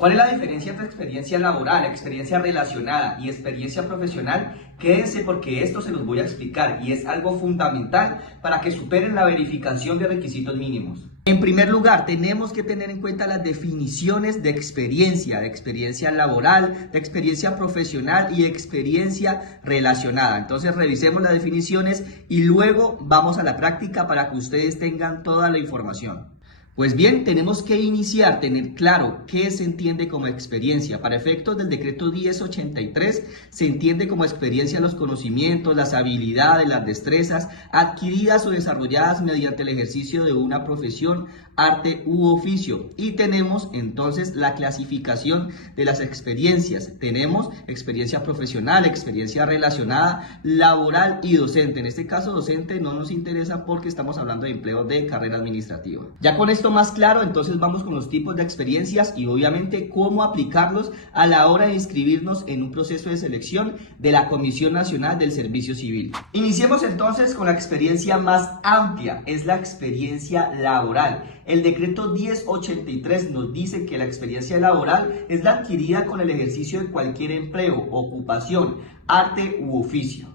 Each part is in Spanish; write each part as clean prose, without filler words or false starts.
¿Cuál es la diferencia entre experiencia laboral, experiencia relacionada y experiencia profesional? Quédense porque esto se los voy a explicar y es algo fundamental para que superen la verificación de requisitos mínimos. En primer lugar, tenemos que tener en cuenta las definiciones de experiencia laboral, de experiencia profesional y experiencia relacionada. Entonces revisemos las definiciones y luego vamos a la práctica para que ustedes tengan toda la información. Pues bien, tenemos que iniciar, tener claro qué se entiende como experiencia. Para efectos del decreto 1083, se entiende como experiencia los conocimientos, las habilidades, las destrezas adquiridas o desarrolladas mediante el ejercicio de una profesión, arte u oficio. Y tenemos entonces la clasificación de las experiencias. Tenemos experiencia profesional, experiencia relacionada, laboral y docente. En este caso, docente no nos interesa porque estamos hablando de empleo de carrera administrativa. Ya con esto más claro, entonces vamos con los tipos de experiencias y obviamente cómo aplicarlos a la hora de inscribirnos en un proceso de selección de la Comisión Nacional del Servicio Civil. Iniciemos entonces con la experiencia más amplia, es la experiencia laboral. El decreto 1083 nos dice que la experiencia laboral es la adquirida con el ejercicio de cualquier empleo, ocupación, arte u oficio.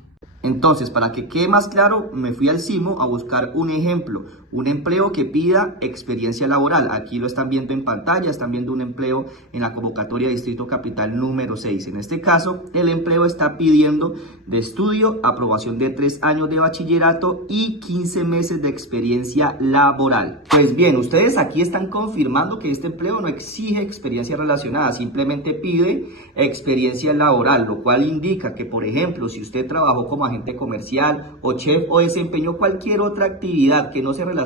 Entonces, para que quede más claro, me fui al CIMO a buscar un ejemplo, un empleo que pida experiencia laboral. Aquí lo están viendo en pantalla, están viendo un empleo en la convocatoria de Distrito Capital número 6. En este caso, el empleo está pidiendo de estudio, aprobación de 3 años de bachillerato y 15 meses de experiencia laboral. Pues bien, ustedes aquí están confirmando que este empleo no exige experiencia relacionada, simplemente pide experiencia laboral, lo cual indica que, por ejemplo, si usted trabajó como agente comercial o chef o desempeñó cualquier otra actividad que no se relacione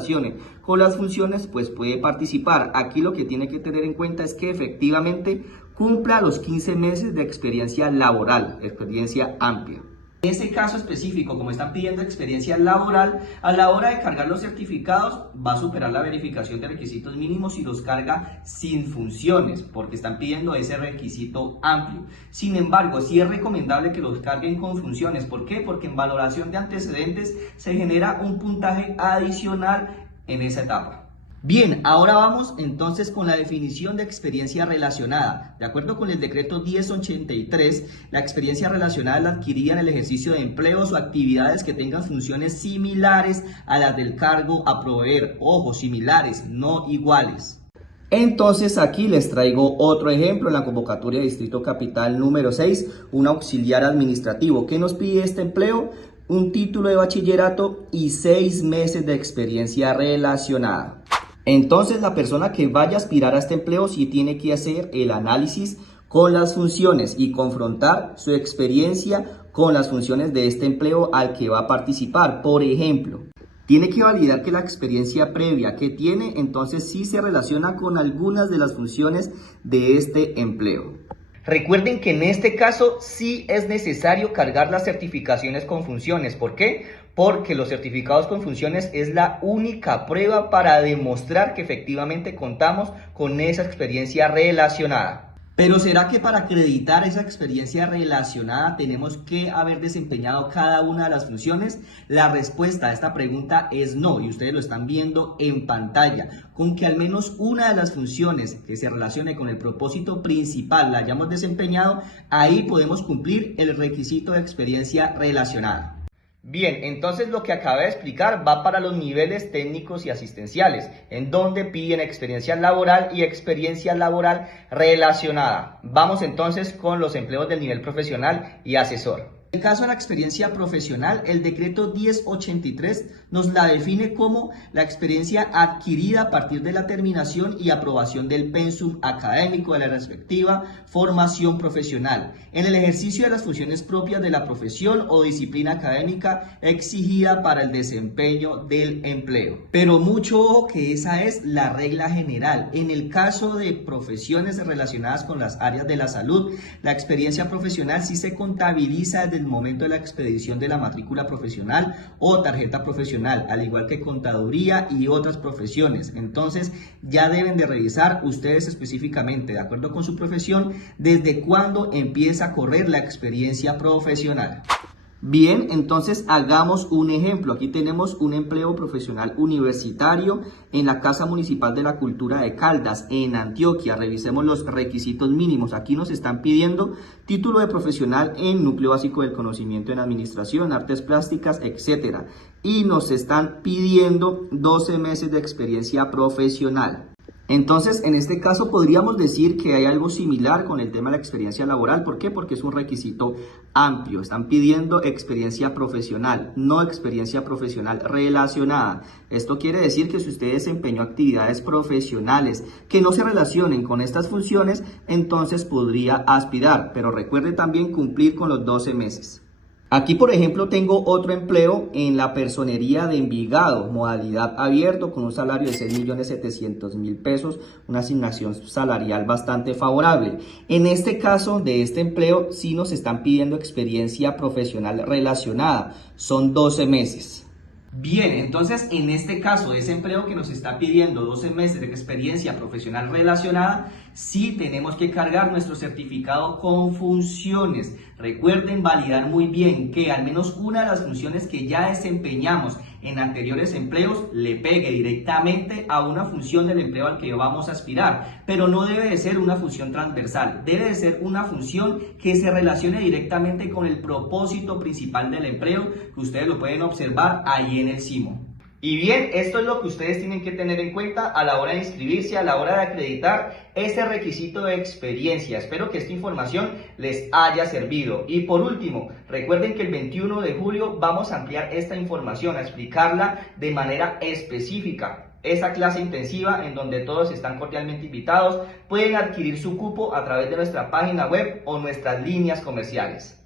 con las funciones, pues puede participar. Aquí lo que tiene que tener en cuenta es que efectivamente cumpla los 15 meses de experiencia laboral, experiencia amplia. En ese caso específico, como están pidiendo experiencia laboral, a la hora de cargar los certificados va a superar la verificación de requisitos mínimos y los carga sin funciones, porque están pidiendo ese requisito amplio. Sin embargo, sí es recomendable que los carguen con funciones. ¿Por qué? Porque en valoración de antecedentes se genera un puntaje adicional en esa etapa. Bien, ahora vamos entonces con la definición de experiencia relacionada. De acuerdo con el decreto 1083, la experiencia relacionada es la adquirida en el ejercicio de empleos o actividades que tengan funciones similares a las del cargo a proveer. Ojo, similares, no iguales. Entonces aquí les traigo otro ejemplo en la convocatoria de Distrito Capital número 6, un auxiliar administrativo. ¿Qué nos pide este empleo? Un título de bachillerato y 6 meses de experiencia relacionada. Entonces la persona que vaya a aspirar a este empleo sí tiene que hacer el análisis con las funciones y confrontar su experiencia con las funciones de este empleo al que va a participar. Por ejemplo, tiene que validar que la experiencia previa que tiene entonces sí se relaciona con algunas de las funciones de este empleo. Recuerden que en este caso sí es necesario cargar las certificaciones con funciones. ¿Por qué? Porque los certificados con funciones es la única prueba para demostrar que efectivamente contamos con esa experiencia relacionada. Pero ¿será que para acreditar esa experiencia relacionada tenemos que haber desempeñado cada una de las funciones? La respuesta a esta pregunta es no, y ustedes lo están viendo en pantalla. Con que al menos una de las funciones que se relacione con el propósito principal la hayamos desempeñado, ahí podemos cumplir el requisito de experiencia relacionada. Bien, entonces lo que acabé de explicar va para los niveles técnicos y asistenciales, en donde piden experiencia laboral y experiencia laboral relacionada. Vamos entonces con los empleos del nivel profesional y asesor. En el caso de la experiencia profesional, el decreto 1083 nos la define como la experiencia adquirida a partir de la terminación y aprobación del pensum académico de la respectiva formación profesional, en el ejercicio de las funciones propias de la profesión o disciplina académica exigida para el desempeño del empleo. Pero mucho ojo que esa es la regla general. En el caso de profesiones relacionadas con las áreas de la salud, la experiencia profesional sí se contabiliza desde el momento de la expedición de la matrícula profesional o tarjeta profesional, al igual que contaduría y otras profesiones. Entonces ya deben de revisar ustedes específicamente, de acuerdo con su profesión, desde cuándo empieza a correr la experiencia profesional. Bien, entonces hagamos un ejemplo. Aquí tenemos un empleo profesional universitario en la Casa Municipal de la Cultura de Caldas, en Antioquia. Revisemos los requisitos mínimos. Aquí nos están pidiendo título de profesional en núcleo básico del conocimiento en administración, artes plásticas, etcétera. Y nos están pidiendo 12 meses de experiencia profesional. Entonces, en este caso podríamos decir que hay algo similar con el tema de la experiencia laboral. ¿Por qué? Porque es un requisito amplio. Están pidiendo experiencia profesional, no experiencia profesional relacionada. Esto quiere decir que si usted desempeñó actividades profesionales que no se relacionen con estas funciones, entonces podría aspirar. Pero recuerde también cumplir con los 12 meses. Aquí, por ejemplo, tengo otro empleo en la personería de Envigado, modalidad abierto, con un salario de 6.700.000 pesos, una asignación salarial bastante favorable. En este caso de este empleo, sí nos están pidiendo experiencia profesional relacionada, son 12 meses. Bien, entonces en este caso, ese empleo que nos está pidiendo 12 meses de experiencia profesional relacionada, sí tenemos que cargar nuestro certificado con funciones. Recuerden validar muy bien que al menos una de las funciones que ya desempeñamos en anteriores empleos le pegue directamente a una función del empleo al que vamos a aspirar, pero no debe de ser una función transversal, debe de ser una función que se relacione directamente con el propósito principal del empleo, que ustedes lo pueden observar ahí en el CIMO. Y bien, esto es lo que ustedes tienen que tener en cuenta a la hora de inscribirse, a la hora de acreditar ese requisito de experiencia. Espero que esta información les haya servido. Y por último, recuerden que el 21 de julio vamos a ampliar esta información, a explicarla de manera específica. Esa clase intensiva en donde todos están cordialmente invitados, pueden adquirir su cupo a través de nuestra página web o nuestras líneas comerciales.